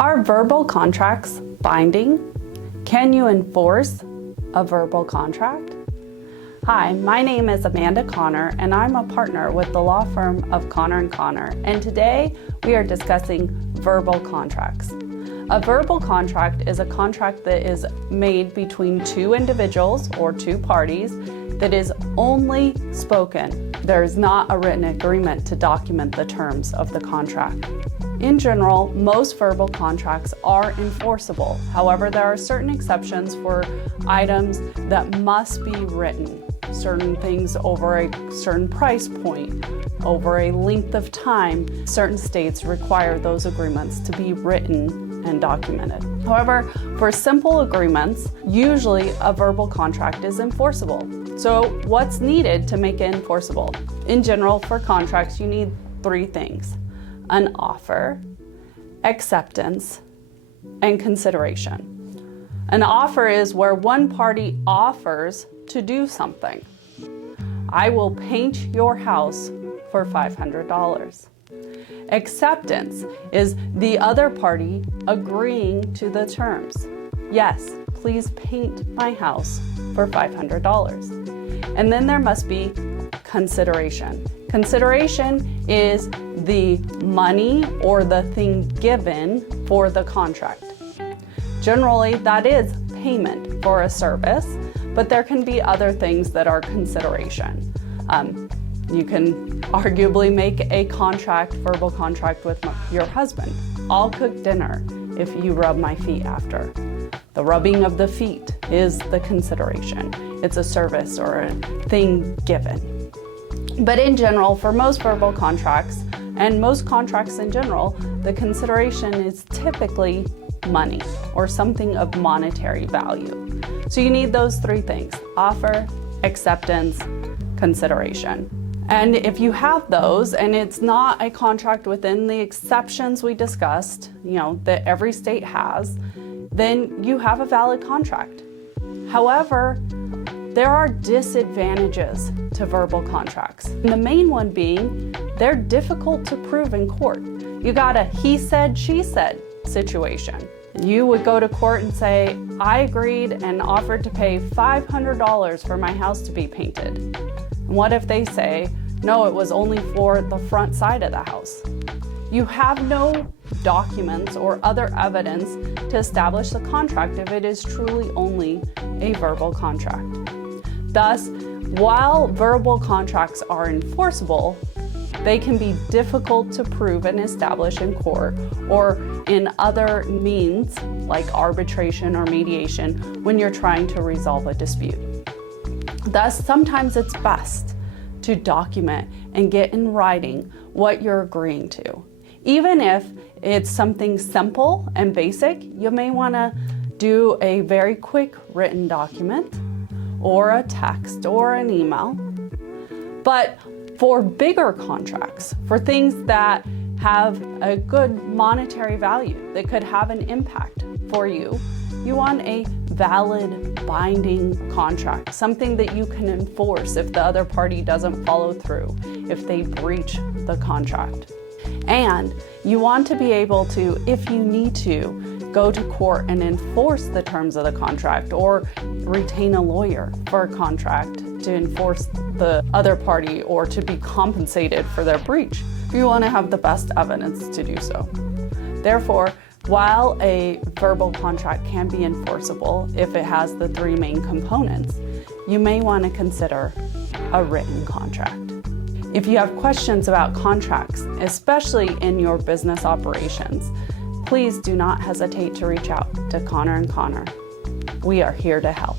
Are verbal contracts binding? Can you enforce a verbal contract? Hi, my name is Amanda Connor, and I'm a partner with the law firm of Connor & Connor, and today we are discussing verbal contracts. A verbal contract is a contract that is made between two individuals or two parties that is only spoken. There is not a written agreement to document the terms of the contract. In general, most verbal contracts are enforceable. However, there are certain exceptions for items that must be written. Certain things over a certain price point, over a length of time. Certain states require those agreements to be written and documented. However, for simple agreements, usually a verbal contract is enforceable. So what's needed to make it enforceable? In general, for contracts, you need three things: an offer, acceptance, and consideration. An offer is where one party offers to do something. I will paint your house for $500. Acceptance is the other party agreeing to the terms. Yes, please paint my house for $500. And then there must be consideration. Consideration is the money or the thing given for the contract. Generally, that is payment for a service, but there can be other things that are consideration. You can arguably make a verbal contract with your husband. I'll cook dinner if you rub my feet after. The rubbing of the feet is the consideration. It's a service or a thing given. But in general, for most verbal contracts, and most contracts in general, the consideration is typically money or something of monetary value. So you need those three things: offer, acceptance, consideration. And if you have those, and it's not a contract within the exceptions we discussed, that every state has, then you have a valid contract. However, there are disadvantages to verbal contracts. And the main one being, they're difficult to prove in court. You got a he said, she said situation. You would go to court and say, I agreed and offered to pay $500 for my house to be painted. And what if they say, no, it was only for the front side of the house? You have no documents or other evidence to establish the contract if it is truly only a verbal contract. Thus, while verbal contracts are enforceable, they can be difficult to prove and establish in court or in other means like arbitration or mediation when you're trying to resolve a dispute. Thus, sometimes it's best to document and get in writing what you're agreeing to. Even if it's something simple and basic, you may want to do a very quick written document or a text or an email. But for bigger contracts, for things that have a good monetary value, that could have an impact for you, you want a valid, binding contract, something that you can enforce if the other party doesn't follow through, if they breach the contract. And you want to be able to, if you need to, go to court and enforce the terms of the contract or retain a lawyer for a contract to enforce the other party or to be compensated for their breach. You want to have the best evidence to do so. Therefore, while a verbal contract can be enforceable if it has the three main components, you may want to consider a written contract. If you have questions about contracts, especially in your business operations, please do not hesitate to reach out to Connor & Connor. We are here to help.